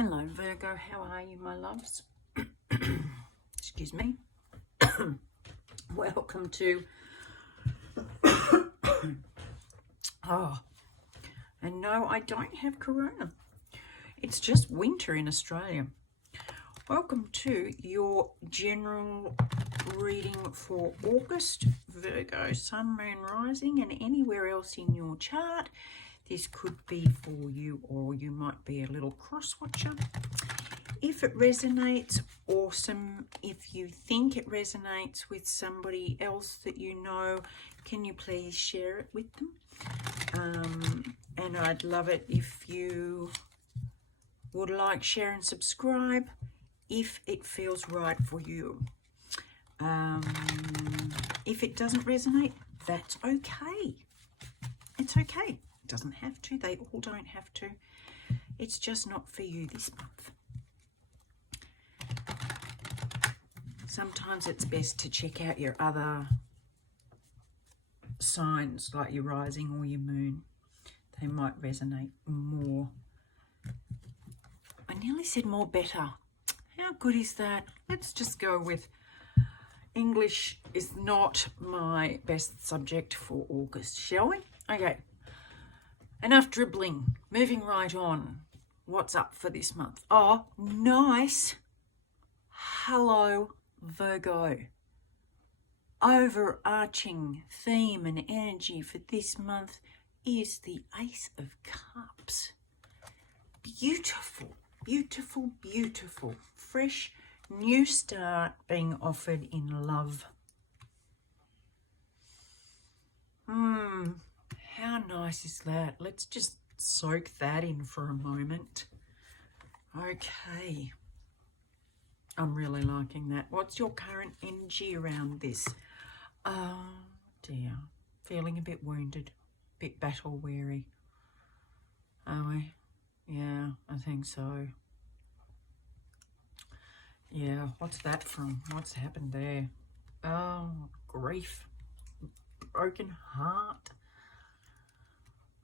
Hello Virgo, how are you my loves? Excuse me. Welcome to and no, I don't have corona. It's just winter in Australia. Welcome to your general reading for August, Virgo, Sun, Moon, Rising, and anywhere else in your chart. This could be for you, or you might be a little cross-watcher. If it resonates, awesome. If you think it resonates with somebody else that you know, can you please share it with them? And I'd love it if you would like, share, and subscribe if it feels right for you. If it doesn't resonate, that's okay. It's okay. It doesn't have to. They all don't have to. It's just not for you this month. Sometimes it's best to check out your other signs, like your rising or your moon. They might resonate more. I nearly said more better. How good is that? Let's just go with English is not my best subject for August, shall we? Okay, enough dribbling. Moving right on. What's up for this month? Oh, nice. Hello, Virgo. Overarching theme and energy for this month is the Ace of Cups. Beautiful, beautiful, beautiful. Fresh, new start being offered in love. How nice is that? Let's just soak that in for a moment. Okay. I'm really liking that. What's your current energy around this? Oh dear. Feeling a bit wounded, a bit battle weary. Are we? Yeah, I think so. Yeah, what's that from? What's happened there? Oh, grief. Broken heart.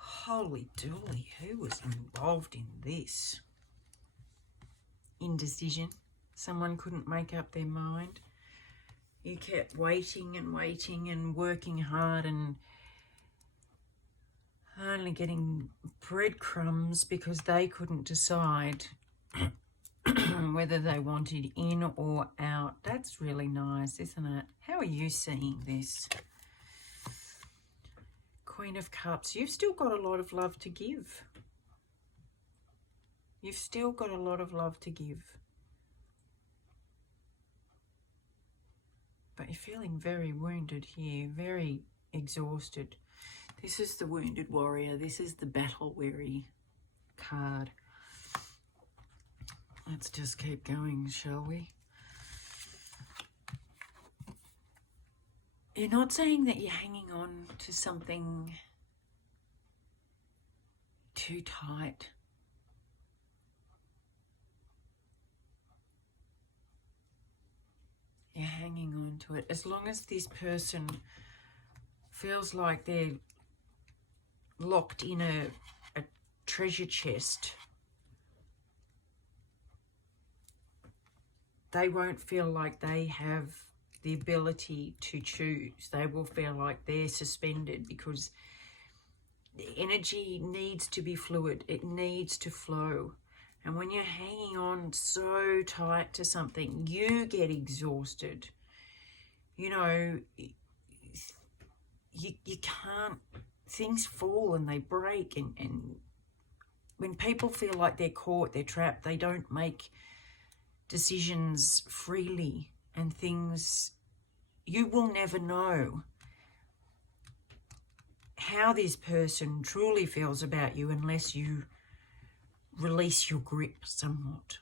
Holy dooly, who was involved in this? Indecision. Someone couldn't make up their mind. You kept waiting and waiting and working hard and only getting breadcrumbs because they couldn't decide whether they wanted in or out. That's really nice, isn't it? How are you seeing this? Queen of Cups. You've still got a lot of love to give. You've still got a lot of love to give. But you're feeling very wounded here, very exhausted. This is the wounded warrior. This is the battle weary card. Let's just keep going, shall we? You're not saying that you're hanging on to something too tight. You're hanging on to it. As long as this person feels like they're locked in a treasure chest, they won't feel like they have the ability to choose. They will feel like they're suspended because the energy needs to be fluid. It needs to flow. And when you're hanging on so tight to something, you get exhausted. You know, you can't, things fall and they break. And when people feel like they're caught, they're trapped, they don't make decisions freely and things, you will never know how this person truly feels about you unless you release your grip somewhat.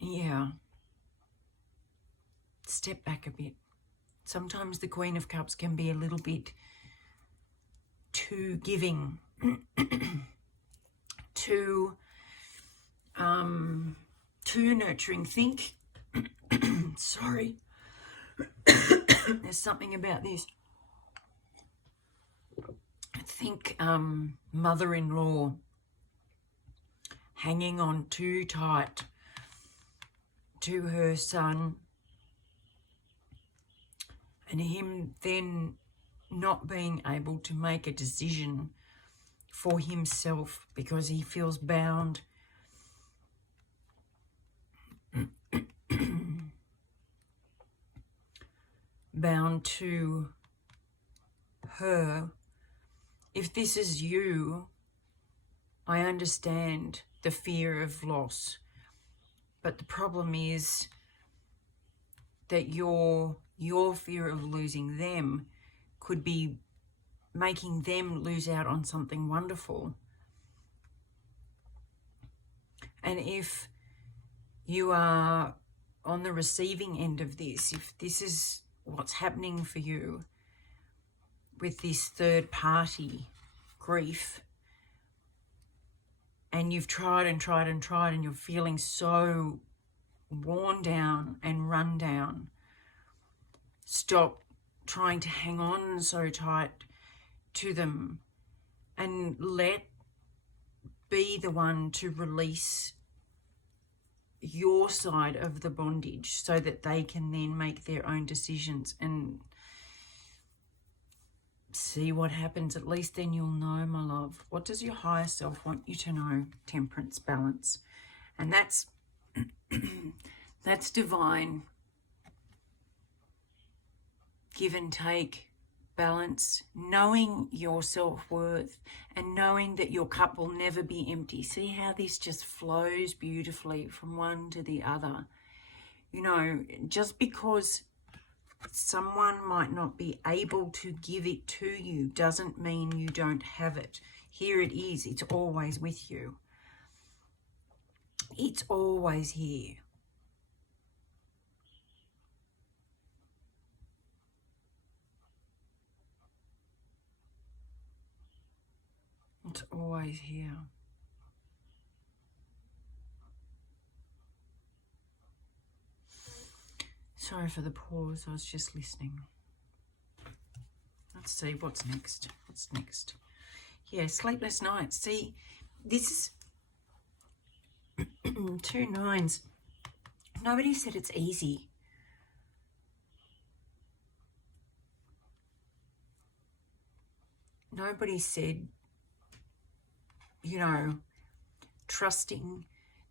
Yeah. Step back a bit. Sometimes the Queen of Cups can be a little bit too giving, too nurturing. Think, sorry, there's something about this. think mother-in-law hanging on too tight to her son, and him then not being able to make a decision for himself because he feels bound bound to her. If this is you, I understand the fear of loss, but the problem is that your fear of losing them could be making them lose out on something wonderful. And if you are on the receiving end of this, if this is what's happening for you with this third party grief, and you've tried and tried and tried and you're feeling so worn down and run down, stop trying to hang on so tight to them and be the one to release your side of the bondage so that they can then make their own decisions and see what happens. At least then you'll know, my love. What does your higher self want you to know? Temperance, balance. And that's that's divine. Give and take, balance, knowing your self-worth and knowing that your cup will never be empty. See how this just flows beautifully from one to the other. You know, just because someone might not be able to give it to you doesn't mean you don't have it. Here it is. It's always with you. It's always here. It's always here. Sorry for the pause. I was just listening. Let's see what's next. What's next? Yeah, sleepless nights. See, this is 2 9s. Nobody said it's easy. Nobody said, you know, trusting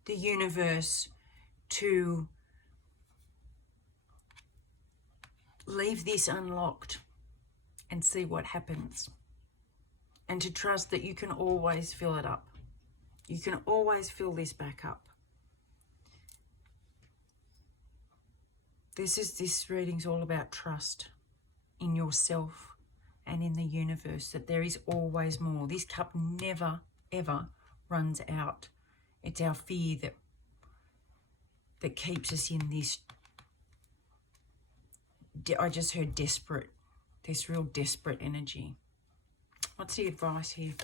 the universe to leave this unlocked and see what happens, and to trust that you can always fill it up. You can always fill this back up. This reading's all about trust in yourself and in the universe, that there is always more. This cup never ever runs out. It's our fear that keeps us in this. I just heard desperate, this real desperate energy. What's the advice here?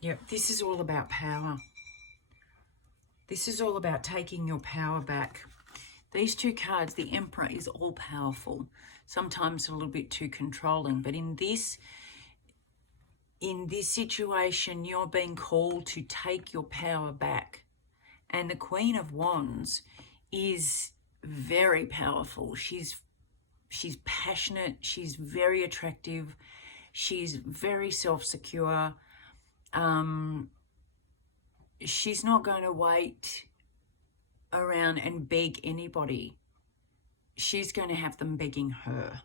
Yep, this is all about power. This is all about taking your power back. These 2 cards, the Emperor is all powerful, sometimes a little bit too controlling, but in this situation, you're being called to take your power back. And the Queen of Wands is very powerful. She's passionate. She's very attractive. She's very self-secure. She's not going to wait around and beg anybody. She's going to have them begging her.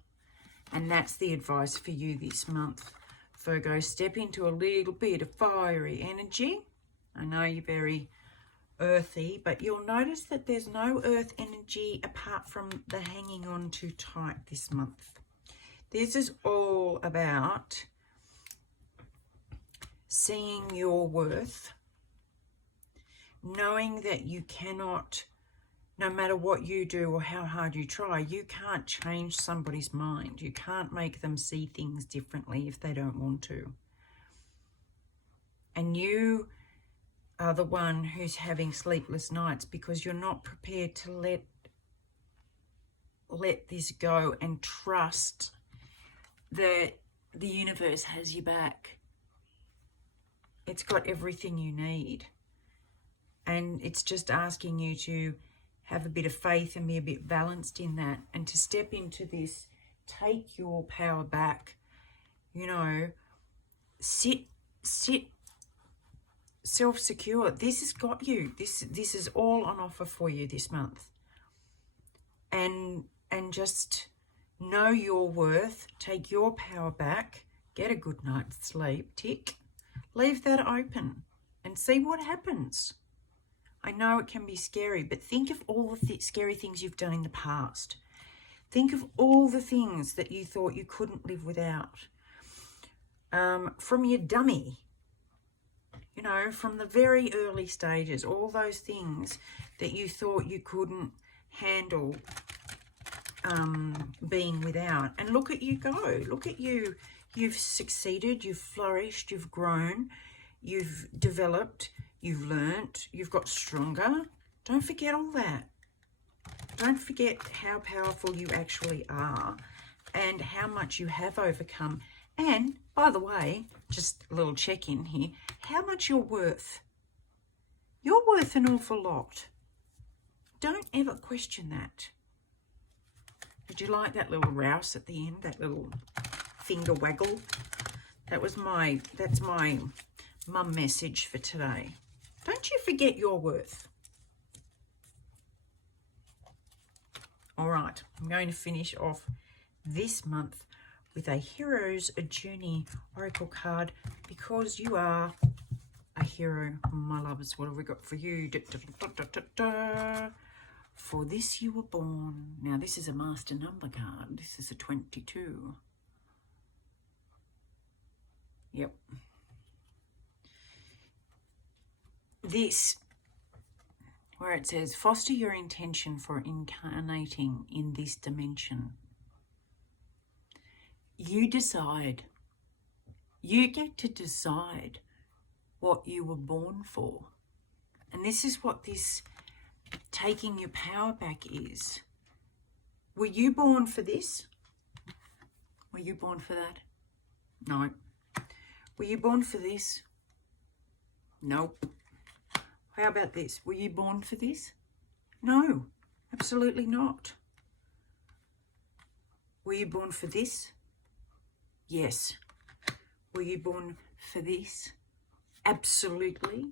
And that's the advice for you this month, Virgo. Step into a little bit of fiery energy. I know you're very earthy, but you'll notice that there's no earth energy apart from the hanging on too tight this month. This is all about seeing your worth, knowing that you cannot, no matter what you do or how hard you try, you can't change somebody's mind. You can't make them see things differently if they don't want to. And you are the one who's having sleepless nights because you're not prepared to let this go and trust that the universe has your back. It's got everything you need. And it's just asking you to have a bit of faith and be a bit balanced in that, and to step into this, take your power back, you know, sit self-secure. This has got you. This is all on offer for you this month. And just know your worth, take your power back, get a good night's sleep, tick, leave that open and see what happens. I know it can be scary, but think of all the scary things you've done in the past. Think of all the things that you thought you couldn't live without. From your dummy, you know, from the very early stages, all those things that you thought you couldn't handle being without. And look at you go. Look at you. You've succeeded, you've flourished, you've grown, you've developed, you've learnt, you've got stronger. Don't forget all that. Don't forget how powerful you actually are and how much you have overcome. And, by the way, just a little check-in here, how much you're worth. You're worth an awful lot. Don't ever question that. Did you like that little rouse at the end, that little finger waggle? That's my mum message for today. Don't you forget your worth. All right, I'm going to finish off this month with a Hero's Journey Oracle card, because you are a hero, my loves. What have we got for you? Da, da, da, da, da, da. For this you were born. Now, this is a master number card. This is a 22. Yep. This, where it says, foster your intention for incarnating in this dimension. You decide. You get to decide what you were born for. And this is what this taking your power back is. Were you born for this? Were you born for that? No. Were you born for this? Nope. How about this? Were you born for this? No, absolutely not. Were you born for this? Yes. Were you born for this? Absolutely.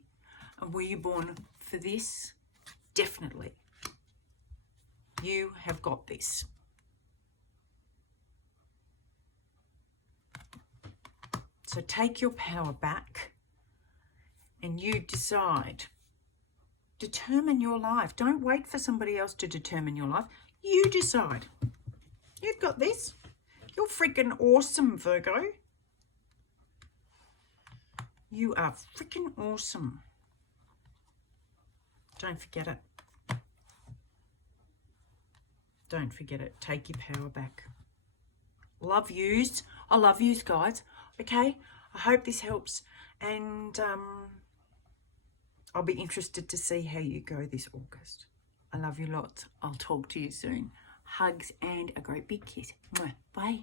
And were you born for this? Definitely. You have got this. So take your power back and you decide. Determine your life. Don't wait for somebody else to determine your life. You decide. You've got this. You're freaking awesome, Virgo. You are freaking awesome. Don't forget it. Don't forget it. Take your power back. Love yous. I love yous, guys. Okay? I hope this helps. And I'll be interested to see how you go this August. I love you lots. I'll talk to you soon. Hugs and a great big kiss. Bye.